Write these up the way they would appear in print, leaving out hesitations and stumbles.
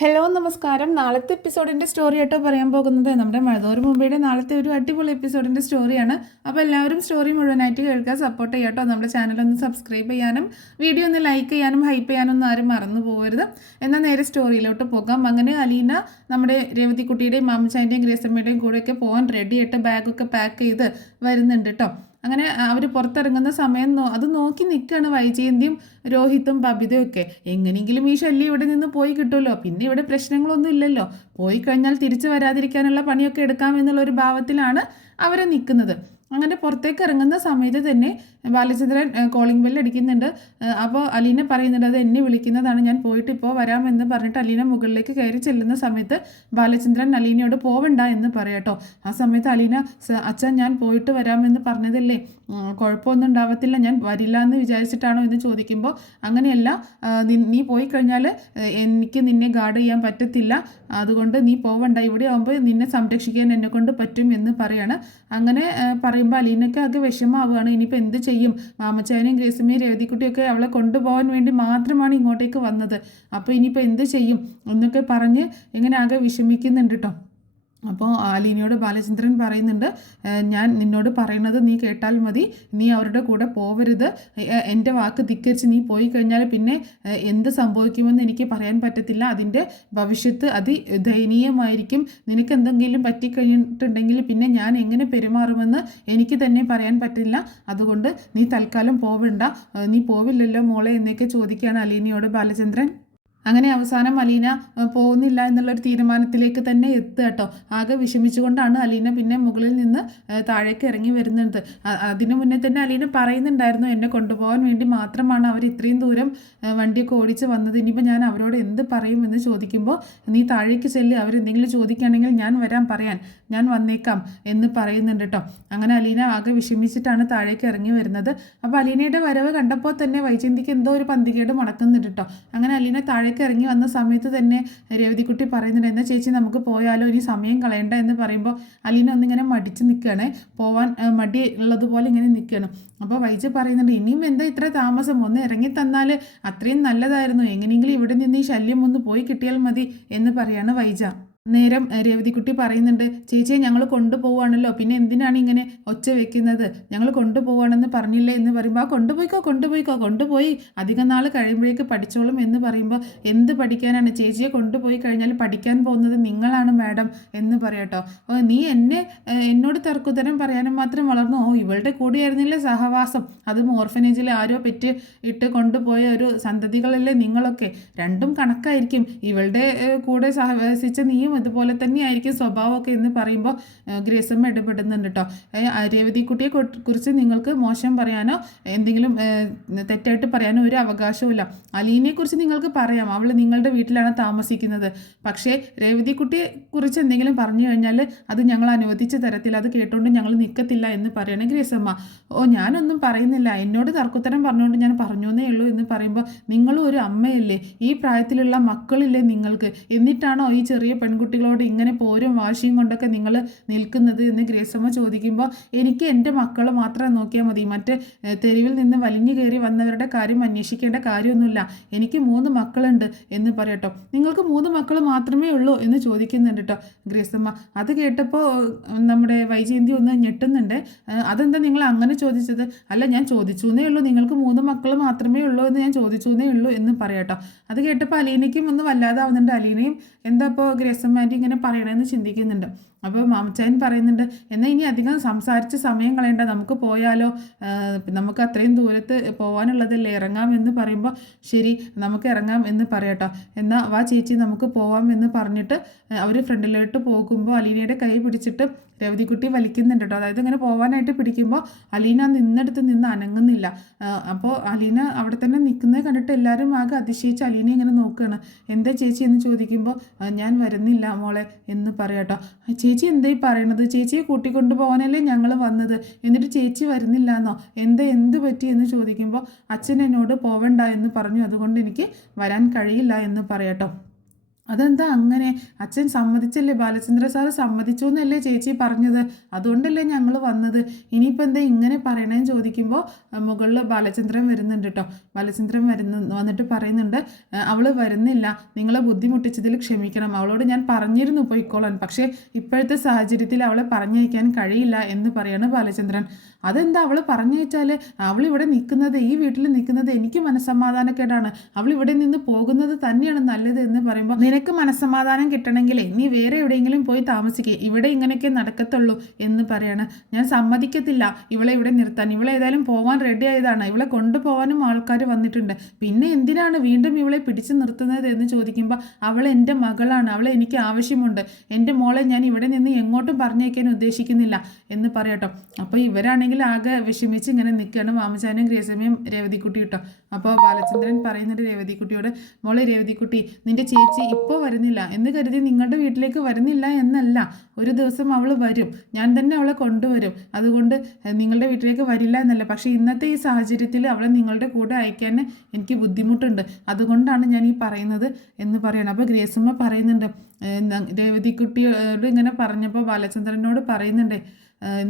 Hello നമസ്കാരം. നാളത്തെ എപ്പിസോഡിൻ്റെ story ആയിട്ടോ പറയാൻ പോകുന്നത്. നമ്മുടെ മഴതോറ് മുംബൈയുടെ നാളത്തെ ഒരു അടിപൊളി എപ്പിസോഡിൻ്റെ സ്റ്റോറിയാണ്. അപ്പോൾ എല്ലാവരും സ്റ്റോറി മുഴുവനായിട്ട് കേൾക്കാൻ സപ്പോർട്ട് ചെയ്യാട്ടോ. നമ്മുടെ ചാനലൊന്ന് സബ്സ്ക്രൈബ് ചെയ്യാനും വീഡിയോ ഒന്ന് ലൈക്ക് ചെയ്യാനും ഹൈപ്പ് ചെയ്യാനും ഒന്നും ആരും മറന്നു പോകരുത്. എന്നാൽ നേരെ സ്റ്റോറിയിലോട്ട് പോകാം. അങ്ങനെ അലീന നമ്മുടെ രേവതിക്കുട്ടിയുടെയും മാമച്ചാൻ്റെയും ഗ്രേസമ്മയുടെയും കൂടെയൊക്കെ പോകാൻ റെഡിയായിട്ട് ബാഗൊക്കെ പാക്ക് ചെയ്ത് വരുന്നുണ്ട് കേട്ടോ. അങ്ങനെ അവർ പുറത്തിറങ്ങുന്ന സമയം അത് നോക്കി നിൽക്കുകയാണ് വൈജയന്തിയും രോഹിത്തും ബബിതയും ഒക്കെ. എങ്ങനെയെങ്കിലും ഈ ശല്യം ഇവിടെ നിന്ന് പോയി കിട്ടുമല്ലോ, പിന്നെ ഇവിടെ പ്രശ്നങ്ങളൊന്നും ഇല്ലല്ലോ, പോയി കഴിഞ്ഞാൽ തിരിച്ചു വരാതിരിക്കാനുള്ള പണിയൊക്കെ എടുക്കാം എന്നുള്ളൊരു ഭാവത്തിലാണ് അവരെ നിൽക്കുന്നത്. അങ്ങനെ പുറത്തേക്ക് ഇറങ്ങുന്ന സമയത്ത് തന്നെ ബാലചന്ദ്രൻ കോളിംഗ് ബെല്ല് അടിക്കുന്നുണ്ട്. അപ്പോൾ അലീന പറയുന്നുണ്ട് അത് എന്നെ വിളിക്കുന്നതാണ്, ഞാൻ പോയിട്ട് ഇപ്പോൾ വരാമെന്ന് പറഞ്ഞിട്ട് അലീന മുകളിലേക്ക് കയറി ചെല്ലുന്ന സമയത്ത് ബാലചന്ദ്രൻ അലീനയോട് പോവണ്ട എന്ന് പറയാട്ടോ. ആ സമയത്ത് അലീന അച്ഛൻ ഞാൻ പോയിട്ട് വരാമെന്ന് പറഞ്ഞതല്ലേ, കുഴപ്പമൊന്നും ഉണ്ടാവത്തില്ല, ഞാൻ വരില്ല എന്ന് വിചാരിച്ചിട്ടാണോ എന്ന് ചോദിക്കുമ്പോൾ അങ്ങനെയല്ല, നീ പോയി കഴിഞ്ഞാൽ എനിക്ക് നിന്നെ ഗാർഡ് ചെയ്യാൻ പറ്റത്തില്ല, അതുകൊണ്ട് നീ പോവണ്ട, ഇവിടെ ആകുമ്പോൾ നിന്നെ സംരക്ഷിക്കാൻ എന്നെ കൊണ്ട് പറ്റും എന്ന് പറയാണ്. അങ്ങനെ പറയുമ്പോൾ അലീനയ്ക്ക് ആകെ വിഷമാവുകയാണ്. ഇനിയിപ്പോൾ എന്ത് ചെയ്യും, മാമച്ചാനും ഗ്രേസമ്മയും രേവതിക്കുട്ടിയൊക്കെ അവളെ കൊണ്ടുപോകാൻ വേണ്ടി മാത്രമാണ് ഇങ്ങോട്ടേക്ക് വന്നത്, അപ്പോൾ ഇനിയിപ്പോൾ എന്ത് ചെയ്യും എന്നൊക്കെ പറഞ്ഞ് ഇങ്ങനെ ആകെ വിഷമിക്കുന്നുണ്ട് കേട്ടോ. അപ്പോൾ അലീനയോട് ബാലചന്ദ്രൻ പറയുന്നുണ്ട്, ഞാൻ നിന്നോട് പറയുന്നത് നീ കേട്ടാൽ മതി, നീ അവരുടെ കൂടെ പോവരുത്, എൻ്റെ വാക്ക് ധിക്കരിച്ച് നീ പോയി കഴിഞ്ഞാൽ പിന്നെ എന്ത് സംഭവിക്കുമെന്ന് എനിക്ക് പറയാൻ പറ്റത്തില്ല, അതിൻ്റെ ഭവിഷ്യത്ത് ദയനീയമായിരിക്കും, നിനക്ക് എന്തെങ്കിലും പറ്റിക്കഴിഞ്ഞിട്ടുണ്ടെങ്കിൽ പിന്നെ ഞാൻ എങ്ങനെ പെരുമാറുമെന്ന് എനിക്ക് തന്നെ പറയാൻ പറ്റില്ല, അതുകൊണ്ട് നീ തൽക്കാലം പോവണ്ട, നീ പോവില്ലല്ലോ മോളെ എന്നൊക്കെ ചോദിക്കുകയാണ് അലീനയോട് ബാലചന്ദ്രൻ. അങ്ങനെ അവസാനം അലീന പോകുന്നില്ല എന്നുള്ളൊരു തീരുമാനത്തിലേക്ക് തന്നെ എത്തുക കേട്ടോ. ആകെ വിഷമിച്ചുകൊണ്ടാണ് അലീന പിന്നെ മുകളിൽ നിന്ന് താഴേക്ക് ഇറങ്ങി വരുന്നത്. അതിനു മുന്നേ തന്നെ അലീന പറയുന്നുണ്ടായിരുന്നു, എന്നെ കൊണ്ടുപോകാൻ വേണ്ടി മാത്രമാണ് അവർ ഇത്രയും ദൂരം വണ്ടിയൊക്കെ ഓടിച്ച് വന്നത്, ഇനിയിപ്പോൾ ഞാൻ അവരോട് എന്ത് പറയും എന്ന് ചോദിക്കുമ്പോൾ നീ താഴേക്ക് ചെല്ല്, അവരെന്തെങ്കിലും ചോദിക്കുകയാണെങ്കിൽ ഞാൻ വരാൻ പറയാൻ, ഞാൻ വന്നേക്കാം എന്ന് പറയുന്നുണ്ട് കേട്ടോ. അങ്ങനെ അലീന ആകെ വിഷമിച്ചിട്ടാണ് താഴേക്ക് ഇറങ്ങി വരുന്നത്. അപ്പോൾ അലീനയുടെ വരവ് കണ്ടപ്പോൾ തന്നെ വൈജയന്തിക്ക് എന്തോ ഒരു പന്തികേട് മുടക്കുന്നുണ്ട് കേട്ടോ. അങ്ങനെ അലീന താഴേക്ക് ഇറങ്ങി വന്ന സമയത്ത് തന്നെ രേവതിക്കുട്ടി പറയുന്നുണ്ട്, എന്നാൽ ചേച്ചി നമുക്ക് പോയാലോ, ഇനി സമയം കളയണ്ട എന്ന് പറയുമ്പോൾ അലീന ഒന്നിങ്ങനെ മടിച്ച് നിൽക്കുകയാണ്, പോവാൻ മടി ഉള്ളതുപോലെ ഇങ്ങനെ നിൽക്കുകയാണ്. അപ്പോൾ വൈജ പറയുന്നുണ്ട്, ഇനിയും എന്താ ഇത്ര താമസം, ഒന്ന് ഇറങ്ങി തന്നാൽ അത്രയും നല്ലതായിരുന്നു, എങ്ങനെയെങ്കിലും ഇവിടെ നിന്ന് ഈ ശല്യം ഒന്ന് പോയി കിട്ടിയാൽ മതി എന്ന് പറയാണ് വൈജ. നേരം രേവതിക്കുട്ടി പറയുന്നുണ്ട്, ചേച്ചിയെ ഞങ്ങൾ കൊണ്ടുപോവാണല്ലോ, പിന്നെ എന്തിനാണ് ഇങ്ങനെ ഒച്ച വെക്കുന്നത്, ഞങ്ങൾ കൊണ്ടുപോവാണെന്ന് പറഞ്ഞില്ലേ എന്ന് പറയുമ്പോൾ കൊണ്ടുപോയി അധികം നാൾ കഴിയുമ്പോഴേക്ക് പഠിച്ചോളും എന്ന് പറയുമ്പോൾ എന്ത് പഠിക്കാനാണ്, ചേച്ചിയെ കൊണ്ടുപോയി കഴിഞ്ഞാൽ പഠിക്കാൻ പോകുന്നത് നിങ്ങളാണ് മാഡം എന്ന് പറയട്ടോ. നീ എന്നോട് തർക്കുത്തരം പറയാനും മാത്രം വളർന്നു, ഇവളുടെ കൂടെയായിരുന്നില്ലേ സഹവാസം, അതും ഓർഫനേജിൽ ആരോ പെറ്റ് ഇട്ട് കൊണ്ടുപോയ ഒരു സന്തതികളല്ലേ നിങ്ങളൊക്കെ, രണ്ടും കണക്കായിരിക്കും, ഇവളുടെ കൂടെ സഹവസിച്ച നീയും ഇതുപോലെ തന്നെയായിരിക്കും സ്വഭാവമൊക്കെ എന്ന് പറയുമ്പോൾ ഗ്രേസമ്മ ഇടപെടുന്നുണ്ട് കേട്ടോ. രേവതിക്കുട്ടിയെ കുറിച്ച് നിങ്ങൾക്ക് മോശം പറയാനോ എന്തെങ്കിലും തെറ്റായിട്ട് പറയാനോ ഒരു അവകാശവുമില്ല, അലീനയെക്കുറിച്ച് നിങ്ങൾക്ക് പറയാം, അവൾ നിങ്ങളുടെ വീട്ടിലാണ് താമസിക്കുന്നത്, പക്ഷേ രേവതിക്കുട്ടിയെ കുറിച്ച് എന്തെങ്കിലും പറഞ്ഞു കഴിഞ്ഞാൽ അത് ഞങ്ങൾ അനുവദിച്ച് തരത്തില്ല, അത് കേട്ടുകൊണ്ട് ഞങ്ങൾ നിൽക്കത്തില്ല എന്ന് പറയണേ ഗ്രേസമ്മ. ഞാനൊന്നും പറയുന്നില്ല, എന്നോട് തർക്കുത്തരം പറഞ്ഞുകൊണ്ട് ഞാൻ പറഞ്ഞേ ഉള്ളൂ എന്ന് പറയുമ്പോൾ നിങ്ങളും ഒരു അമ്മയല്ലേ, ഈ പ്രായത്തിലുള്ള മക്കളില്ലേ നിങ്ങൾക്ക്, എന്നിട്ടാണോ ഈ ചെറിയ പെൺകുട്ടികളോട് ഇങ്ങനെ പോരും വാശിയും കൊണ്ടൊക്കെ നിങ്ങൾ നിൽക്കുന്നത് എന്ന് ഗ്രേസമ്മ ചോദിക്കുമ്പോൾ എനിക്ക് എൻ്റെ മക്കളെ മാത്രം നോക്കിയാൽ മതി, മറ്റേ തെരുവിൽ നിന്ന് വലിഞ്ഞു കയറി വന്നവരുടെ കാര്യം അന്വേഷിക്കേണ്ട കാര്യമൊന്നുമില്ല, എനിക്ക് 3 മക്കളുണ്ട് എന്ന് പറയട്ടോ. നിങ്ങൾക്ക് 3 മക്കൾ മാത്രമേ ഉള്ളൂ എന്ന് ചോദിക്കുന്നുണ്ട് കേട്ടോ ഗ്രേസമ്മ. അത് കേട്ടപ്പോൾ നമ്മുടെ വൈജയന്തി ഒന്ന് ഞെട്ടുന്നുണ്ട്. അതെന്താ നിങ്ങൾ അങ്ങനെ ചോദിച്ചത്, അല്ല ഞാൻ ചോദിച്ചൂന്നേ ഉള്ളൂ, നിങ്ങൾക്ക് 3 മക്കൾ മാത്രമേ ഉള്ളൂ എന്ന് ഞാൻ ചോദിച്ചൂന്നേ ഉള്ളൂ എന്ന് പറയാട്ടോ. അത് കേട്ടപ്പോൾ അലീനയ്ക്കും ഒന്ന് വല്ലാതാവുന്നുണ്ട്, അലീനയും എന്താ ഇപ്പോൾ ഗ്രേസമ്മാൻ്റെ ഇങ്ങനെ പറയണമെന്ന് ചിന്തിക്കുന്നുണ്ട്. അപ്പോൾ മാമച്ചാൻ പറയുന്നുണ്ട്, എന്നാൽ ഇനി അധികം സംസാരിച്ച് സമയം കളയണ്ട, നമുക്ക് പോയാലോ, നമുക്ക് അത്രയും ദൂരത്ത് പോകാനുള്ളതല്ലേ, ഇറങ്ങാം എന്ന് പറയുമ്പോൾ ശരി നമുക്ക് ഇറങ്ങാം എന്ന് പറയട്ടോ. എന്നാൽ വാ ചേച്ചി നമുക്ക് പോവാം എന്ന് പറഞ്ഞിട്ട് അവർ ഫ്രണ്ടിലോട്ട് പോകുമ്പോൾ അലീനയുടെ കൈ പിടിച്ചിട്ട് രേവതിക്കുട്ടി വലിക്കുന്നുണ്ട് കേട്ടോ. അതായത് ഇങ്ങനെ പോകാനായിട്ട് പിടിക്കുമ്പോൾ അലീന നിന്നെടുത്ത് നിന്ന് അനങ്ങുന്നില്ല. അപ്പോൾ അലീന അവിടെ തന്നെ നിൽക്കുന്നത് കണ്ടിട്ട് എല്ലാവരും ആകെ അതിശയിച്ച് അലീന ഇങ്ങനെ നോക്കുകയാണ്. എന്താ ചേച്ചി എന്ന് ചോദിക്കുമ്പോൾ ഞാൻ വരുന്നില്ല മോളെ എന്ന് പറയാട്ടോ. ചേച്ചി എന്തായി പറയണത്, ചേച്ചിയെ കൂട്ടിക്കൊണ്ടു പോകാനല്ലേ ഞങ്ങൾ വന്നത്, എന്നിട്ട് ചേച്ചി വരുന്നില്ല എന്നോ, എന്ത് പറ്റി എന്ന് ചോദിക്കുമ്പോൾ അച്ഛൻ എന്നോട് പോവണ്ട എന്ന് പറഞ്ഞു, അതുകൊണ്ട് എനിക്ക് വരാൻ കഴിയില്ല എന്ന് പറയാട്ടോ. അതെന്താ അങ്ങനെ? അച്ഛൻ സമ്മതിച്ചല്ലേ, ബാലചന്ദ്ര സാറ് സമ്മതിച്ചു എന്നല്ലേ ചേച്ചി പറഞ്ഞത്, അതുകൊണ്ടല്ലേ ഞങ്ങൾ വന്നത്. ഇനിയിപ്പോൾ എന്താ ഇങ്ങനെ പറയണേന്ന് ചോദിക്കുമ്പോൾ മുകളിൽ ബാലചന്ദ്രൻ വരുന്നുണ്ട് കേട്ടോ. ബാലചന്ദ്രൻ വന്നിട്ട് പറയുന്നുണ്ട്, അവൾ വരുന്നില്ല, നിങ്ങളെ ബുദ്ധിമുട്ടിച്ചതിൽ ക്ഷമിക്കണം, അവളോട് ഞാൻ പറഞ്ഞിരുന്നു പോയിക്കോളാൻ, പക്ഷേ ഇപ്പോഴത്തെ സാഹചര്യത്തിൽ അവളെ പറഞ്ഞയക്കാൻ കഴിയില്ല എന്ന് പറയാണ് ബാലചന്ദ്രൻ. അതെന്താ അവൾ പറഞ്ഞയച്ചാൽ? അവളിവിടെ നിൽക്കുന്നത്, ഈ വീട്ടിൽ നിൽക്കുന്നത് എനിക്ക് മനസ്സമാധാനക്കേടാണ്, അവൾ ഇവിടെ നിന്ന് പോകുന്നത് തന്നെയാണ് നല്ലത് എന്ന് പറയുമ്പോൾ, നിനക്ക് മനസ്സമാധാനം കിട്ടണമെങ്കിലേ നീ വേറെ എവിടെയെങ്കിലും പോയി താമസിക്കുക, ഇവിടെ ഇങ്ങനെയൊക്കെ നടക്കത്തുള്ളൂ എന്ന് പറയാണ്. ഞാൻ സമ്മതിക്കത്തില്ല ഇവളെ ഇവിടെ നിർത്താൻ, ഇവളെ ഏതായാലും പോവാൻ റെഡി ആയതാണ്, ഇവളെ കൊണ്ടുപോകാനും ആൾക്കാർ വന്നിട്ടുണ്ട്, പിന്നെ എന്തിനാണ് വീണ്ടും ഇവളെ പിടിച്ചു നിർത്തുന്നത് എന്ന് ചോദിക്കുമ്പോൾ, അവൾ എൻ്റെ മകളാണ്, അവളെ എനിക്ക് ആവശ്യമുണ്ട്, എൻ്റെ മോളെ ഞാൻ ഇവിടെ നിന്ന് എങ്ങോട്ടും പറഞ്ഞേക്കാൻ ഉദ്ദേശിക്കുന്നില്ല എന്ന് പറയട്ടോ. അപ്പോൾ ഇവരാണെങ്കിൽ ആകെ വിഷമിച്ച് ഇങ്ങനെ നിൽക്കുകയാണ്, മാമച്ചാനും ഗ്രേസമ്മയും രേവതിക്കുട്ടി കേട്ടോ. അപ്പോൾ ബാലചന്ദ്രൻ പറയുന്നുണ്ട് രേവതിക്കുട്ടിയോട്, മോളെ രേവതിക്കുട്ടി, നിന്റെ ചേച്ചി ഇപ്പോൾ വരുന്നില്ല എന്ന് കരുതി നിങ്ങളുടെ വീട്ടിലേക്ക് വരുന്നില്ല എന്നല്ല, ഒരു ദിവസം അവൾ വരും, ഞാൻ തന്നെ അവളെ കൊണ്ടുവരും, അതുകൊണ്ട് നിങ്ങളുടെ വീട്ടിലേക്ക് വരില്ല എന്നല്ല, പക്ഷേ ഇന്നത്തെ ഈ സാഹചര്യത്തിൽ അവളെ നിങ്ങളുടെ കൂടെ അയക്കാൻ എനിക്ക് ബുദ്ധിമുട്ടുണ്ട്, അതുകൊണ്ടാണ് ഞാൻ ഈ പറയുന്നത് എന്ന് പറയണം. അപ്പോൾ ഗ്രേസമ്മ പറയുന്നുണ്ട്, രേവതിക്കുട്ടിയോട് ഇങ്ങനെ പറഞ്ഞപ്പോൾ ബാലചന്ദ്രനോട് പറയുന്നുണ്ട്,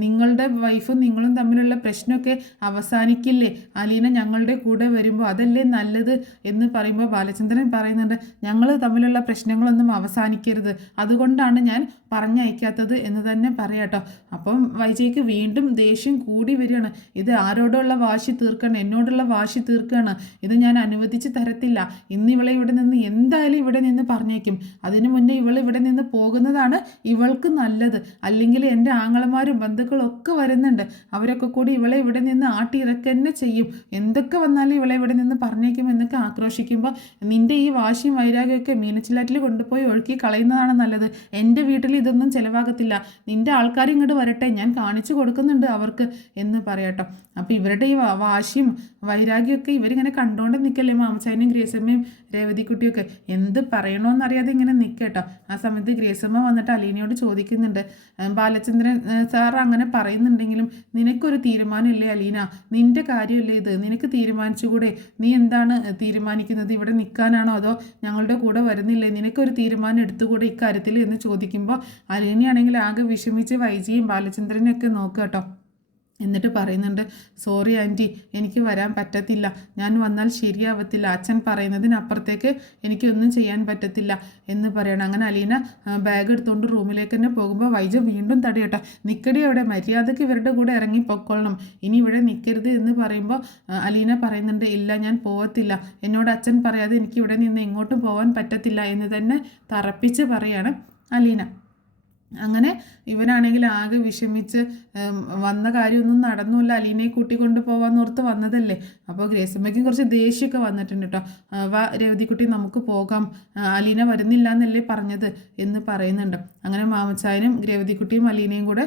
നിങ്ങളുടെ വൈഫും നിങ്ങളും തമ്മിലുള്ള പ്രശ്നമൊക്കെ അവസാനിക്കില്ലേ, അലീന ഞങ്ങളുടെ കൂടെ വരുമ്പോൾ അതല്ലേ നല്ലത് എന്ന് പറയുമ്പോൾ ബാലചന്ദ്രൻ പറയുന്നുണ്ട്, ഞങ്ങൾ തമ്മിലുള്ള പ്രശ്നങ്ങളൊന്നും അവസാനിക്കരുത്, അതുകൊണ്ടാണ് ഞാൻ പറഞ്ഞയക്കാത്തത് എന്ന് തന്നെ പറയാട്ടോ. അപ്പം വൈജയ്ക്ക് വീണ്ടും ദേഷ്യം കൂടി വരികയാണ്. ഇത് ആരോടുള്ള വാശി തീർക്കണം, എന്നോടുള്ള വാശി തീർക്കുകയാണ്, ഇത് ഞാൻ അനുവദിച്ച് തരത്തില്ല, ഇന്ന് ഇവളെ ഇവിടെ നിന്ന് എന്തായാലും ഇവിടെ നിന്ന് പറഞ്ഞേക്കും, അതിനു മുന്നേ ഇവൾ ഇവിടെ നിന്ന് പോകുന്നതാണ് ഇവൾക്ക് നല്ലത്, അല്ലെങ്കിൽ എൻ്റെ ആങ്ങളമാരും ബന്ധുക്കളൊക്കെ വരുന്നുണ്ട്, അവരൊക്കെ കൂടി ഇവളെ ഇവിടെ നിന്ന് ആട്ടിയിറക്കുക തന്നെ ചെയ്യും, എന്തൊക്കെ വന്നാലും ഇവളെ ഇവിടെ നിന്ന് പറഞ്ഞേക്കും എന്നൊക്കെ ആക്രോശിക്കുമ്പോൾ, നിന്റെ ഈ വാശിയും വൈരാഗ്യമൊക്കെ മീനച്ചിലാറ്റിൽ കൊണ്ടുപോയി ഒഴുക്കി കളയുന്നതാണ് നല്ലത്, എൻ്റെ വീട്ടിൽ ഇതൊന്നും ചിലവാകത്തില്ല, നിന്റെ ആൾക്കാർ ഇങ്ങോട്ട് വരട്ടെ, ഞാൻ കാണിച്ചു കൊടുക്കുന്നുണ്ട് അവർക്ക് എന്ന് പറയാട്ടോ. അപ്പോൾ ഇവരുടെ ഈ വാശിയും വൈരാഗ്യമൊക്കെ ഇവരിങ്ങനെ കണ്ടുകൊണ്ട് നിൽക്കല്ലേ, മാമച്ചായനും ഗ്രേസമ്മയും രേവതിക്കുട്ടിയൊക്കെ എന്ത് പറയണമെന്നറിയാതെ ഇങ്ങനെ നിൽക്കട്ടോ. ആ സമയത്ത് ഗ്രേസമ്മ വന്നിട്ട് അലീനയോട് ചോദിക്കുന്നുണ്ട്, ബാലചന്ദ്രൻ സാർ അങ്ങനെ പറയുന്നുണ്ടെങ്കിലും നിനക്കൊരു തീരുമാനമില്ലേ അലീന, നിന്റെ കാര്യമല്ലേ ഇത്, നിനക്ക് തീരുമാനിച്ചുകൂടെ, നീ എന്താണ് തീരുമാനിക്കുന്നത്, ഇവിടെ നിൽക്കാനാണോ അതോ ഞങ്ങളുടെ കൂടെ വരുന്നില്ലേ, നിനക്കൊരു തീരുമാനം എടുത്തുകൂടെ ഇക്കാര്യത്തിൽ എന്ന് ചോദിക്കുമ്പോൾ അലീനയാണെങ്കിൽ ആകെ വിഷമിച്ച് വൈജിയും ബാലചന്ദ്രനെയൊക്കെ നോക്കുക കേട്ടോ. എന്നിട്ട് പറയുന്നുണ്ട്, സോറി ആൻറ്റി, എനിക്ക് വരാൻ പറ്റത്തില്ല, ഞാൻ വന്നാൽ ശരിയാവത്തില്ല, അച്ഛൻ പറയുന്നതിനപ്പുറത്തേക്ക് എനിക്കൊന്നും ചെയ്യാൻ പറ്റത്തില്ല എന്ന് പറയണം. അങ്ങനെ അലീന ബാഗ് എടുത്തുകൊണ്ട് റൂമിലേക്ക് തന്നെ പോകുമ്പോൾ വൈജ വീണ്ടും തടയട്ടെ, നിൽക്കടി അവിടെ, മര്യാദയ്ക്ക് ഇവരുടെ കൂടെ ഇറങ്ങി പൊക്കോളണം, ഇനി ഇവിടെ നിൽക്കരുത് എന്ന് പറയുമ്പോൾ അലീന പറയുന്നുണ്ട്, ഇല്ല ഞാൻ പോവത്തില്ല, എന്നോട് അച്ഛൻ പറയാതെ എനിക്ക് ഇവിടെ നിന്ന് എങ്ങോട്ടും പോകാൻ പറ്റത്തില്ല എന്ന് തന്നെ തറപ്പിച്ച് പറയാണ് അലീന. അങ്ങനെ ഇവനാണെങ്കിൽ ആകെ വിഷമിച്ച് വന്ന കാര്യമൊന്നും നടന്നില്ല, അലീനയെ കൂട്ടിക്കൊണ്ട് പോകാമെന്നോർത്ത് വന്നതല്ലേ. അപ്പോൾ ഗ്രേസമ്മയ്ക്കും കുറച്ച് ദേഷ്യമൊക്കെ വന്നിട്ടുണ്ട് കേട്ടോ. വാ രവതിക്കുട്ടി നമുക്ക് പോകാം, അലീന വരുന്നില്ല എന്നല്ലേ പറഞ്ഞത് എന്ന് പറയുന്നുണ്ട്. അങ്ങനെ മാമച്ചായനും രവതിക്കുട്ടിയും അലീനയും കൂടെ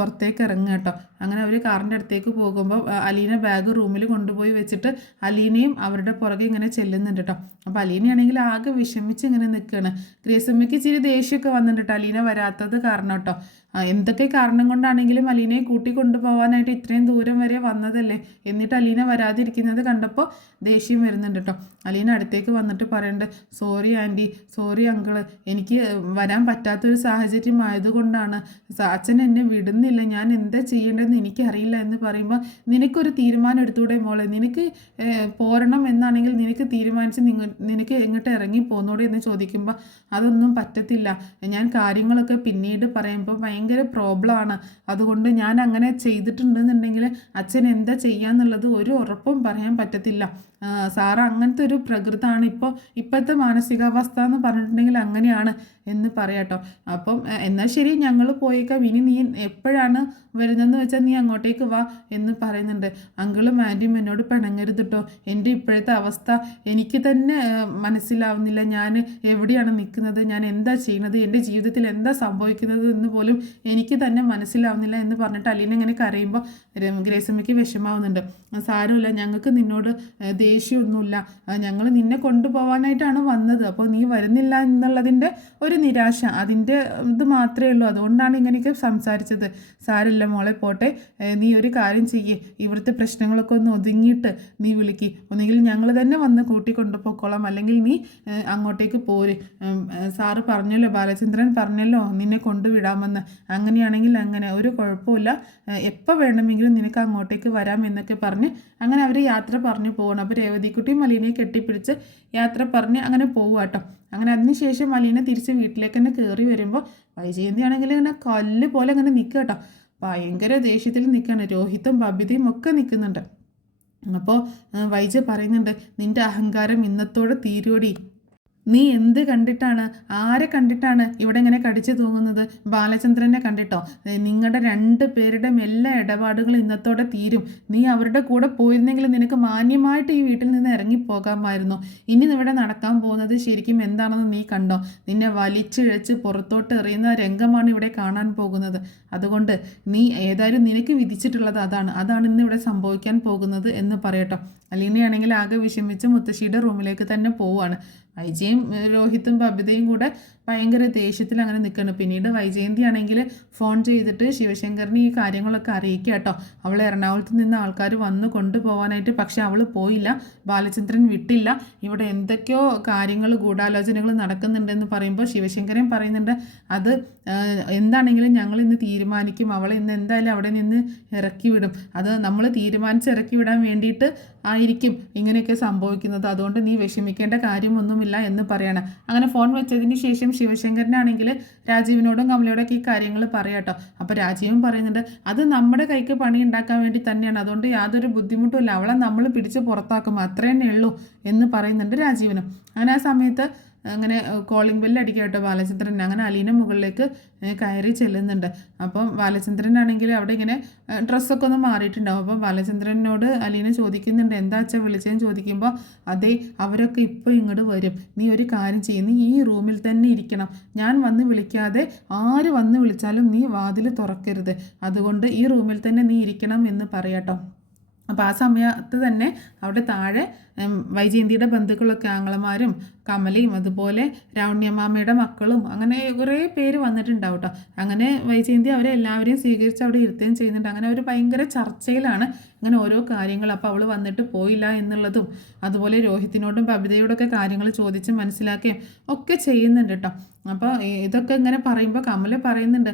പുറത്തേക്ക് ഇറങ്ങുക കേട്ടോ. അങ്ങനെ അവർ കാറിൻ്റെ അടുത്തേക്ക് പോകുമ്പോൾ അലീന ബാഗ് റൂമിൽ കൊണ്ടുപോയി വെച്ചിട്ട് അലീനയും അവരുടെ പുറകെ ഇങ്ങനെ ചെല്ലുന്നുണ്ട് കേട്ടോ. അപ്പോൾ അലീനയാണെങ്കിൽ ആകെ വിഷമിച്ച് ഇങ്ങനെ നിൽക്കുകയാണ്. ഗ്രേസമ്മയ്ക്ക് ഇച്ചിരി ദേഷ്യമൊക്കെ വന്നിട്ടുണ്ട് കേട്ടോ അലീന വരാത്തത് കാരണം കേട്ടോ. എന്തൊക്കെ കാരണം കൊണ്ടാണെങ്കിലും അലീനയെ കൂട്ടിക്കൊണ്ടുപോകാനായിട്ട് ഇത്രയും ദൂരം വരെ വന്നതല്ലേ, എന്നിട്ട് അലീന വരാതിരിക്കുന്നത് കണ്ടപ്പോൾ ദേഷ്യം വരുന്നുണ്ട് കേട്ടോ. അലീന അടുത്തേക്ക് വന്നിട്ട് പറയണ്ട്, സോറി ആൻറ്റി, സോറി അങ്കിള്, എനിക്ക് വരാൻ പറ്റാത്തൊരു സാഹചര്യം ആയതുകൊണ്ടാണ്, അച്ഛൻ എന്നെ വിടുന്നില്ല, ഞാൻ എന്താ ചെയ്യേണ്ടതെന്ന് എനിക്കറിയില്ല എന്ന് പറയുമ്പോൾ, നിനക്കൊരു തീരുമാനം എടുത്തൂടെ മോളെ, നിനക്ക് പോരണം എന്നാണെങ്കിൽ നിനക്ക് തീരുമാനിച്ച് നിനക്ക് എങ്ങോട്ട് ഇറങ്ങി പോന്നൂടെ എന്ന് ചോദിക്കുമ്പോൾ, അതൊന്നും പറ്റത്തില്ല, ഞാൻ കാര്യങ്ങളൊക്കെ പിന്നീട് പറയുമ്പോൾ ഭയങ്കര പ്രോബ്ലമാണ്, അതുകൊണ്ട് ഞാൻ അങ്ങനെ ചെയ്തിട്ടുണ്ടെന്നുണ്ടെങ്കിൽ അച്ഛൻ എന്താ ചെയ്യാന്നുള്ളത് ഒരു ഉറപ്പും പറയാൻ പറ്റത്തില്ല, സാറ് അങ്ങനത്തെ ഒരു പ്രകൃതമാണ് ഇപ്പോഴത്തെ മാനസികാവസ്ഥ എന്ന് പറഞ്ഞിട്ടുണ്ടെങ്കിൽ അങ്ങനെയാണ് എന്ന് പറയാട്ടോ. അപ്പം എന്നാൽ ശരി ഞങ്ങൾ പോയേക്കാം, ഇനി നീ എപ്പോഴാണ് വരുന്നതെന്ന് വെച്ചാൽ നീ അങ്ങോട്ടേക്ക് വാ എന്ന് പറയുന്നുണ്ട്. അങ്കിളും ആൻറ്റിയും എന്നോട് പിണങ്ങരുത് കേട്ടോ, എൻ്റെ ഇപ്പോഴത്തെ അവസ്ഥ എനിക്ക് തന്നെ മനസ്സിലാവുന്നില്ല, ഞാൻ എവിടെയാണ് നിൽക്കുന്നത്, ഞാൻ എന്താ ചെയ്യുന്നത്, എൻ്റെ ജീവിതത്തിൽ എന്താ സംഭവിക്കുന്നത് എന്ന് പോലും എനിക്ക് തന്നെ മനസ്സിലാവുന്നില്ല എന്ന് പറഞ്ഞിട്ട് അലീന ഇങ്ങനെ കരയുമ്പോൾ ഗ്രേസമ്മയ്ക്ക് വിഷമാവുന്നുണ്ട്. സാരമില്ല, ഞങ്ങൾക്ക് നിന്നോട് ദേഷ്യമൊന്നുമില്ല, ഞങ്ങൾ നിന്നെ കൊണ്ടുപോകാനായിട്ടാണ് വന്നത്, അപ്പോൾ നീ വരുന്നില്ല എന്നുള്ളതിൻ്റെ ഒരു നിരാശ, അതിൻ്റെ ഇത് മാത്രമേ ഉള്ളൂ, അതുകൊണ്ടാണ് ഇങ്ങനെയൊക്കെ സംസാരിച്ചത്. സാരില്ല മോളെ, പോട്ടെ, നീ ഒരു കാര്യം ചെയ്യേ, ഇവിടുത്തെ പ്രശ്നങ്ങളൊക്കെ ഒന്ന് ഒതുങ്ങിയിട്ട് നീ വിളിക്ക്, ഒന്നുകിൽ ഞങ്ങൾ തന്നെ വന്ന് കൂട്ടിക്കൊണ്ടുപോയിക്കോളാം, അല്ലെങ്കിൽ നീ അങ്ങോട്ടേക്ക് പോര്. സാറ് പറഞ്ഞല്ലോ, ബാലചന്ദ്രൻ പറഞ്ഞല്ലോ നിന്നെ കൊണ്ടുവിടാമെന്ന്, അങ്ങനെയാണെങ്കിൽ അങ്ങനെ ഒരു കുഴപ്പമില്ല, എപ്പോൾ വേണമെങ്കിലും നിനക്ക് അങ്ങോട്ടേക്ക് വരാം എന്നൊക്കെ പറഞ്ഞ് അങ്ങനെ അവർ യാത്ര പറഞ്ഞു പോകണം. അപ്പോൾ രേവതിക്കുട്ടിയും മലീനയെ കെട്ടിപ്പിടിച്ച് യാത്ര പറഞ്ഞ് അങ്ങനെ പോകുക കേട്ടോ. അങ്ങനെ അതിനുശേഷം മലീന തിരിച്ച് വീട്ടിലേക്ക് തന്നെ കയറി വരുമ്പോൾ വൈജയന്തി ആണെങ്കിൽ ഇങ്ങനെ കല്ല് പോലെ അങ്ങനെ നിൽക്കുക കേട്ടോ. ഭയങ്കര ദേഷ്യത്തിൽ നിൽക്കുകയാണ്. രോഹിത്തും ബബിതയും ഒക്കെ നിൽക്കുന്നുണ്ട്. അപ്പോൾ വൈജ പറയുന്നുണ്ട്, നിൻ്റെ അഹങ്കാരം ഇന്നത്തോടെ തീരുവടി, നീ എന്ത് കണ്ടിട്ടാണ്, ആരെ കണ്ടിട്ടാണ് ഇവിടെ ഇങ്ങനെ കടിച്ചു തൂങ്ങുന്നത്? ബാലചന്ദ്രനെ കണ്ടിട്ടോ? നിങ്ങളുടെ 2 പേരുടെയും എല്ലാ ഇടപാടുകളും ഇന്നത്തോടെ തീരും. നീ അവരുടെ കൂടെ പോയിരുന്നെങ്കിൽ നിനക്ക് മാന്യമായിട്ട് ഈ വീട്ടിൽ നിന്ന് ഇറങ്ങിപ്പോകാമായിരുന്നു. ഇനി ഇവിടെ നടക്കാൻ പോകുന്നത് ശരിക്കും എന്താണെന്ന് നീ കണ്ടോ? നിന്നെ വലിച്ചിഴച്ച് പുറത്തോട്ട് എറിയുന്ന രംഗമാണ് ഇവിടെ കാണാൻ പോകുന്നത്. അതുകൊണ്ട് നീ ഏതായാലും നിനക്ക് വിധിച്ചിട്ടുള്ളത് അതാണ് ഇന്ന് ഇവിടെ സംഭവിക്കാൻ പോകുന്നത് എന്ന് പറയട്ടോ. അലീനയാണെങ്കിൽ ആകെ വിഷമിച്ച് മുത്തശ്ശിയുടെ റൂമിലേക്ക് തന്നെ പോവുകയാണ്. വൈജയും രോഹിത്തും ബബിതയും കൂടെ ഭയങ്കര ദേഷ്യത്തിൽ അങ്ങനെ നിൽക്കണം. പിന്നീട് വൈജയന്തി ആണെങ്കിൽ ഫോൺ ചെയ്തിട്ട് ശിവശങ്കറിന് ഈ കാര്യങ്ങളൊക്കെ അറിയിക്കുക കേട്ടോ. അവൾ എറണാകുളത്ത് നിന്ന് ആൾക്കാർ വന്ന് കൊണ്ടുപോകാനായിട്ട്, പക്ഷെ അവൾ പോയില്ല, ബാലചന്ദ്രൻ വിട്ടില്ല, ഇവിടെ എന്തൊക്കെയോ കാര്യങ്ങൾ ഗൂഢാലോചനകൾ നടക്കുന്നുണ്ടെന്ന് പറയുമ്പോൾ ശിവശങ്കരൻ പറയുന്നുണ്ട്, അത് എന്താണെങ്കിലും ഞങ്ങൾ ഇന്ന് തീരുമാനിക്കും, അവളെ ഇന്ന് എന്തായാലും അവിടെ നിന്ന് ഇറക്കി വിടും, അത് നമ്മൾ തീരുമാനിച്ച് ഇറക്കി വിടാൻ വേണ്ടിയിട്ട് ആയിരിക്കും ഇങ്ങനെയൊക്കെ സംഭവിക്കുന്നത്, അതുകൊണ്ട് നീ വിഷമിക്കേണ്ട കാര്യമൊന്നുമില്ല എന്ന് പറയണം. അങ്ങനെ ഫോൺ വെച്ചതിന് ശേഷം ശിവശങ്കരനാണെങ്കിൽ രാജീവിനോടും കമലയോടൊക്കെ ഈ കാര്യങ്ങൾ പറയാട്ടോ. അപ്പോൾ രാജീവും പറയുന്നുണ്ട്, അത് നമ്മുടെ കൈക്ക് പണി ഉണ്ടാക്കാൻ വേണ്ടി തന്നെയാണ്, അതുകൊണ്ട് യാതൊരു ബുദ്ധിമുട്ടുമില്ല, അവളെ നമ്മൾ പിടിച്ച് പുറത്താക്കും, അത്ര തന്നെ ഉള്ളൂ എന്ന് പറയുന്നുണ്ട് രാജീവിനും. അങ്ങനെ ആ സമയത്ത് അങ്ങനെ കോളിംഗ് ബെല്ല് അടിക്കുക കേട്ടോ ബാലചന്ദ്രൻ. അങ്ങനെ അലീന മുകളിലേക്ക് കയറി ചെല്ലുന്നുണ്ട്. അപ്പം ബാലചന്ദ്രനാണെങ്കിൽ അവിടെ ഇങ്ങനെ ഡ്രസ്സൊക്കെ ഒന്ന് മാറിയിട്ടുണ്ടാവും. അപ്പം ബാലചന്ദ്രനോട് അലീന ചോദിക്കുന്നുണ്ട്, എന്താ അച്ഛാ വിളിച്ചതെന്ന് ചോദിക്കുമ്പോൾ, അതെ അവരൊക്കെ ഇപ്പോൾ ഇങ്ങോട്ട് വരും, നീ ഒരു കാര്യം ചെയ്യും, നീ ഈ റൂമിൽ തന്നെ ഇരിക്കണം, ഞാൻ വന്ന് വിളിക്കാതെ ആര് വന്ന് വിളിച്ചാലും നീ വാതിൽ തുറക്കരുത്, അതുകൊണ്ട് ഈ റൂമിൽ തന്നെ നീ ഇരിക്കണം എന്ന് പറയാട്ടോ. അപ്പോൾ ആ സമയത്ത് തന്നെ അവിടെ താഴെ വൈജയന്തിയുടെ ബന്ധുക്കളൊക്കെ ആങ്ങളമാരും കമലയും അതുപോലെ രാവണ്യമാമയുടെ മക്കളും അങ്ങനെ കുറേ പേര് വന്നിട്ടുണ്ടാവും കേട്ടോ. അങ്ങനെ വൈജയന്തി അവരെ എല്ലാവരെയും സ്വീകരിച്ച് അവിടെ ഇരുത്തുകയും ചെയ്യുന്നുണ്ട്. അങ്ങനെ അവർ ഭയങ്കര ചർച്ചയിലാണ് അങ്ങനെ ഓരോ കാര്യങ്ങൾ. അപ്പോൾ അവൾ വന്നിട്ട് പോയില്ല എന്നുള്ളതും അതുപോലെ രോഹിത്തിനോടും ബബിതയോടൊക്കെ കാര്യങ്ങൾ ചോദിച്ച് മനസ്സിലാക്കുകയും ഒക്കെ ചെയ്യുന്നുണ്ട് കേട്ടോ. അപ്പോൾ ഇതൊക്കെ ഇങ്ങനെ പറയുമ്പോൾ കമല പറയുന്നുണ്ട്,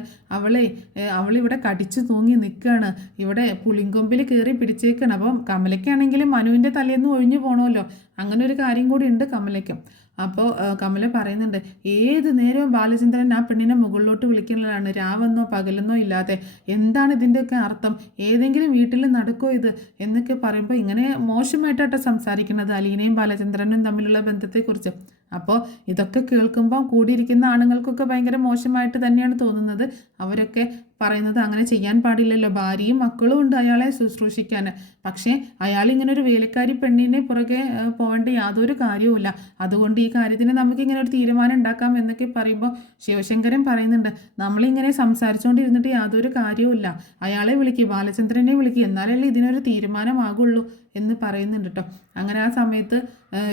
അവളിവിടെ കടിച്ചു തൂങ്ങി നിൽക്കുകയാണ്, ഇവിടെ പുളിങ്കൊമ്പിൽ കയറി പിടിച്ചേക്കാണ്. അപ്പം കമലയ്ക്കാണെങ്കിലും മനുവിൻ്റെ തലേന്ന് ഒഴിഞ്ഞു പോകണമല്ലോ, അങ്ങനെ ഒരു കാര്യം കൂടി ഉണ്ട് കമലയ്ക്കും. അപ്പോൾ കമല പറയുന്നുണ്ട്, ഏത് നേരവും ബാലചന്ദ്രൻ ആ പെണ്ണിനെ മുകളിലോട്ട് വിളിക്കുന്നതാണ്, രാവെന്നോ പകലെന്നോ ഇല്ലാതെ, എന്താണ് ഇതിൻ്റെയൊക്കെ അർത്ഥം, ഏതെങ്കിലും വീട്ടിൽ നടക്കുമോ ഇത് എന്നൊക്കെ പറയുമ്പോൾ ഇങ്ങനെ മോശമായിട്ടാട്ടോ സംസാരിക്കുന്നത് അലീനയും ബാലചന്ദ്രനും തമ്മിലുള്ള ബന്ധത്തെക്കുറിച്ച്. അപ്പോൾ ഇതൊക്കെ കേൾക്കുമ്പോൾ കൂടിയിരിക്കുന്ന ആണുങ്ങൾക്കൊക്കെ ഭയങ്കര മോശമായിട്ട് തന്നെയാണ് തോന്നുന്നത്. അവരൊക്കെ പറയുന്നത് അങ്ങനെ ചെയ്യാൻ പാടില്ലല്ലോ, ഭാര്യയും മക്കളും ഉണ്ട് അയാളെ ശുശ്രൂഷിക്കാൻ, പക്ഷേ അയാൾ ഇങ്ങനെ ഒരു വേലക്കാരി പെണ്ണിനെ പുറകെ പോകേണ്ട യാതൊരു കാര്യവുമില്ല, അതുകൊണ്ട് ഈ കാര്യത്തിന് നമുക്കിങ്ങനെ ഒരു തീരുമാനം ഉണ്ടാക്കാം എന്നൊക്കെ പറയുമ്പോൾ ശിവശങ്കരൻ പറയുന്നുണ്ട്, നമ്മളിങ്ങനെ സംസാരിച്ചുകൊണ്ടിരുന്നിട്ട് യാതൊരു കാര്യവുമില്ല, അയാളെ വിളിക്കുക, ബാലചന്ദ്രനെ വിളിക്കുക, എന്നാലല്ലേ ഇതിനൊരു തീരുമാനമാകുള്ളൂ എന്ന് പറയുന്നുണ്ട് കേട്ടോ. അങ്ങനെ ആ സമയത്ത്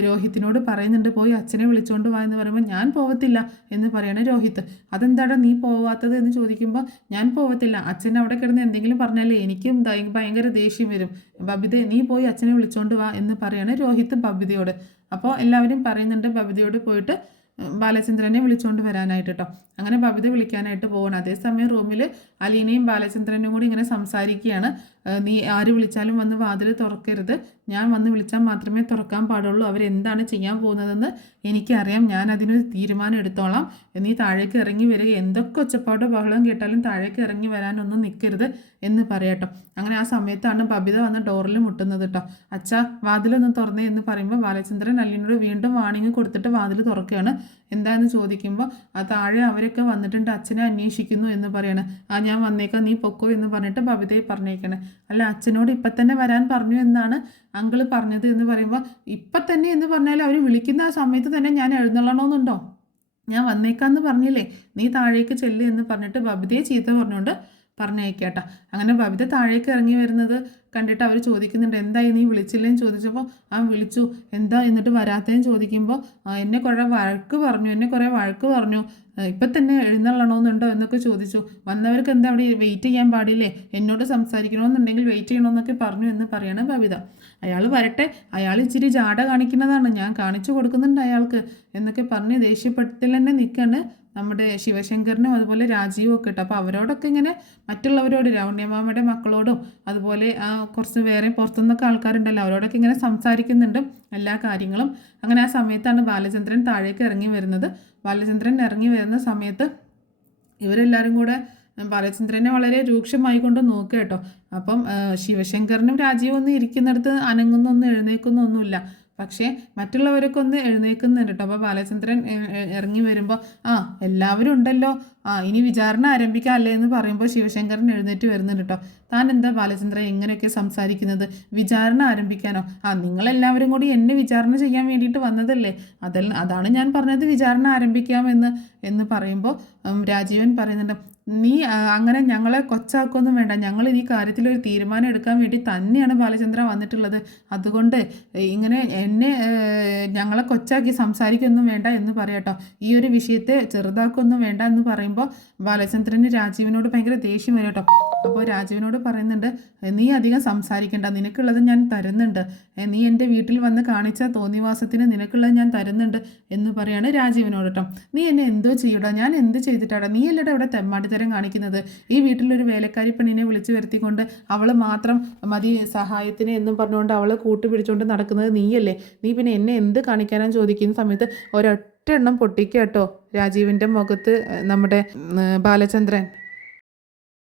രോഹിത്തിനോട് പറയുന്നുണ്ട്, പോയി അച്ഛനെ വിളിച്ചുകൊണ്ട് വാ എന്ന് പറയുമ്പോൾ, ഞാൻ പോവത്തില്ല എന്ന് പറയണേ രോഹിത്ത്. അതെന്താടാ നീ പോവാത്തത് എന്ന് ചോദിക്കുമ്പോൾ, ഞാൻ പോവത്തില്ല, അച്ഛൻ അവിടെ കിടന്ന് എന്തെങ്കിലും പറഞ്ഞാലേ എനിക്കും ഭയങ്കര ദേഷ്യം വരും, ബബിത നീ പോയി അച്ഛനെ വിളിച്ചുകൊണ്ട് വാ എന്ന് പറയണേ രോഹിത്ത് ബബിതയോട്. അപ്പോൾ എല്ലാവരും പറയുന്നുണ്ട് ബബിതയോട് പോയിട്ട് ബാലചന്ദ്രനെ വിളിച്ചുകൊണ്ട് വരാനായിട്ട് കേട്ടോ. അങ്ങനെ ബബിത വിളിക്കാനായിട്ട് പോകണം. അതേസമയം റൂമിൽ അലീനയും ബാലചന്ദ്രനും കൂടി ഇങ്ങനെ സംസാരിക്കുകയാണ്, നീ ആര് വിളിച്ചാലും വന്ന് വാതിൽ തുറക്കരുത്, ഞാൻ വന്ന് വിളിച്ചാൽ മാത്രമേ തുറക്കാൻ പാടുള്ളൂ, അവരെന്താണ് ചെയ്യാൻ പോകുന്നതെന്ന് എനിക്കറിയാം, ഞാൻ അതിനൊരു തീരുമാനം എടുത്തോളാം, നീ താഴേക്ക് ഇറങ്ങി വരിക, എന്തൊക്കെ ഒച്ചപ്പാടോ ബഹളം കേട്ടാലും താഴേക്ക് ഇറങ്ങി വരാനൊന്നും നിൽക്കരുത് എന്ന് പറയാട്ടോ. അങ്ങനെ ആ സമയത്താണ് ബബിത വന്ന് ഡോറിൽ മുട്ടുന്നത് കേട്ടോ. അച്ഛാ വാതിലൊന്ന് തുറന്നേ എന്ന് പറയുമ്പോൾ ബാലചന്ദ്രൻ അലീനോട് വീണ്ടും വാണിംഗ് കൊടുത്തിട്ട് വാതിൽ തുറക്കുകയാണ്. എന്താണെന്ന് ചോദിക്കുമ്പോൾ, ആ താഴെ അവരൊക്കെ വന്നിട്ടുണ്ട്, അച്ഛനെ അന്വേഷിക്കുന്നു എന്ന് പറയാണ്. ഞാൻ വന്നേക്കാം, നീ പൊക്കോ എന്ന് പറഞ്ഞിട്ട് ബബിതയെ പറഞ്ഞേക്കണേ. അല്ല അച്ഛനോട് ഇപ്പം തന്നെ വരാൻ പറഞ്ഞു എന്നാണ് അങ്കിള് പറഞ്ഞത് എന്ന് പറയുമ്പോൾ, ഇപ്പം തന്നെ എന്ന് പറഞ്ഞാൽ അവർ വിളിക്കുന്ന ആ സമയത്ത് തന്നെ ഞാൻ എഴുന്നള്ളണമെന്നുണ്ടോ, ഞാൻ വന്നേക്കാന്ന് പറഞ്ഞില്ലേ, നീ താഴേക്ക് ചെല്ല് എന്ന് പറഞ്ഞിട്ട് ബബിതയെ ചീത്ത പറഞ്ഞുകൊണ്ട് പറഞ്ഞേക്കാട്ടാ. അങ്ങനെ ബബിത താഴേക്ക് ഇറങ്ങി വരുന്നത് കണ്ടിട്ട് അവർ ചോദിക്കുന്നുണ്ട്, എന്തായി നീ വിളിച്ചില്ലേന്ന് ചോദിച്ചപ്പോൾ ആ വിളിച്ചു, എന്താ എന്നിട്ട് വരാത്തതെന്ന് ചോദിക്കുമ്പോൾ എന്നെ കുറേ വഴക്ക് പറഞ്ഞു ഇപ്പം തന്നെ എഴുന്നള്ളണമെന്നുണ്ടോ എന്നൊക്കെ ചോദിച്ചു. വന്നവർക്ക് എന്താ അവിടെ വെയിറ്റ് ചെയ്യാൻ പാടില്ലേ, എന്നോട് സംസാരിക്കണമെന്നുണ്ടെങ്കിൽ വെയിറ്റ് ചെയ്യണമെന്നൊക്കെ പറഞ്ഞു എന്ന് പറയണം ബബിത. അയാൾ വരട്ടെ, അയാൾ ഇച്ചിരി ജാട കാണിക്കുന്നതാണ്, ഞാൻ കാണിച്ചു കൊടുക്കുന്നുണ്ട് അയാൾക്ക് എന്നൊക്കെ പറഞ്ഞ് ദേഷ്യപ്പെട്ടിൽ തന്നെ നിൽക്കാണ് നമ്മുടെ ശിവശങ്കറിനും അതുപോലെ രാജീവും ഒക്കെ ഇട്ട്. അപ്പോൾ അവരോടൊക്കെ ഇങ്ങനെ മറ്റുള്ളവരോട് രാവണ്യമാമയുടെ മക്കളോടും അതുപോലെ കുറച്ച് വേറെ പുറത്തുനിന്നൊക്കെ ആൾക്കാരുണ്ടല്ലോ അവരോടൊക്കെ ഇങ്ങനെ സംസാരിക്കുന്നുണ്ട് എല്ലാ കാര്യങ്ങളും. അങ്ങനെ ആ സമയത്താണ് ബാലചന്ദ്രൻ താഴേക്ക് ഇറങ്ങി വരുന്നത്. ബാലചന്ദ്രൻ ഇറങ്ങി വരുന്ന സമയത്ത് ഇവരെല്ലാവരും കൂടെ ബാലചന്ദ്രനെ വളരെ രൂക്ഷമായി കൊണ്ട് നോക്കുക കേട്ടോ. അപ്പം ശിവശങ്കറിനും രാജീവും ഒന്നും ഇരിക്കുന്നിടത്ത് അനങ്ങുന്നൊന്നും എഴുന്നേക്കുന്നൊന്നുമില്ല. പക്ഷേ മറ്റുള്ളവരൊക്കെ ഒന്ന് എഴുന്നേക്കുന്നുണ്ട് കേട്ടോ. അപ്പോൾ ബാലചന്ദ്രൻ ഇറങ്ങി വരുമ്പോൾ എല്ലാവരും ഉണ്ടല്ലോ, ഇനി വിചാരണ ആരംഭിക്കാം അല്ലേ എന്ന് പറയുമ്പോൾ ശിവശങ്കരൻ എഴുന്നേറ്റ് വരുന്നുണ്ട് കേട്ടോ. താൻ എന്താ ബാലചന്ദ്രൻ ഇങ്ങനെയൊക്കെ സംസാരിക്കുന്നത്, വിചാരണ ആരംഭിക്കാനോ? നിങ്ങളെല്ലാവരും കൂടി എന്നെ വിചാരണ ചെയ്യാൻ വേണ്ടിയിട്ട് വന്നതല്ലേ, അതാണ് ഞാൻ പറഞ്ഞത് വിചാരണ ആരംഭിക്കാമെന്ന് പറയുമ്പോൾ രാജീവൻ പറയുന്നുണ്ട്, നീ അങ്ങനെ ഞങ്ങളെ കൊച്ചാക്കൊന്നും വേണ്ട, ഞങ്ങൾ ഈ കാര്യത്തിലൊരു തീരുമാനം എടുക്കാൻ വേണ്ടി തന്നെയാണ് ബാലചന്ദ്ര വന്നിട്ടുള്ളത്. അതുകൊണ്ട് ഇങ്ങനെ എന്നെ ഞങ്ങളെ കൊച്ചാക്കി സംസാരിക്കൊന്നും വേണ്ട എന്ന് പറയാട്ടോ. ഈ ഒരു വിഷയത്തെ ചെറുതാക്കൊന്നും വേണ്ട എന്ന് പറയുമ്പോൾ ബാലചന്ദ്രന് രാജീവിനോട് ഭയങ്കര ദേഷ്യം വരും കേട്ടോ. അപ്പോൾ രാജീവിനോട് പറയുന്നുണ്ട്, നീ അധികം സംസാരിക്കേണ്ട, നിനക്കുള്ളത് ഞാൻ തരുന്നുണ്ട്, നീ എൻ്റെ വീട്ടിൽ വന്ന് കാണിച്ച തോന്നിവാസത്തിന് നിനക്കുള്ളത് ഞാൻ തരുന്നുണ്ട് എന്ന് പറയാണ് രാജീവിനോട് കേട്ടോ. നീ എന്നെ എന്തോ ചെയ്യൂടാ, ഞാൻ എന്ത് ചെയ്തിട്ടാടാ, നീ അല്ലടാ ഇവിടെ തെമ്മാടിത്തരം കാണിക്കുന്നത്. ഈ വീട്ടിലൊരു വേലക്കാരി പെണ്ണിനെ വിളിച്ചു വരുത്തിക്കൊണ്ട് അവൾ മാത്രം മതി സഹായത്തിന് എന്നും പറഞ്ഞുകൊണ്ട് അവളെ കൂട്ടുപിടിച്ചുകൊണ്ട് നടക്കുന്നത് നീയല്ലേ, നീ പിന്നെ എന്നെ എന്ത് കാണിക്കാനാണ് ചോദിക്കുന്ന സമയത്ത് ഒരെണ്ണം പൊട്ടിക്കുക കേട്ടോ രാജീവിൻ്റെ മുഖത്ത് നമ്മുടെ ബാലചന്ദ്രൻ.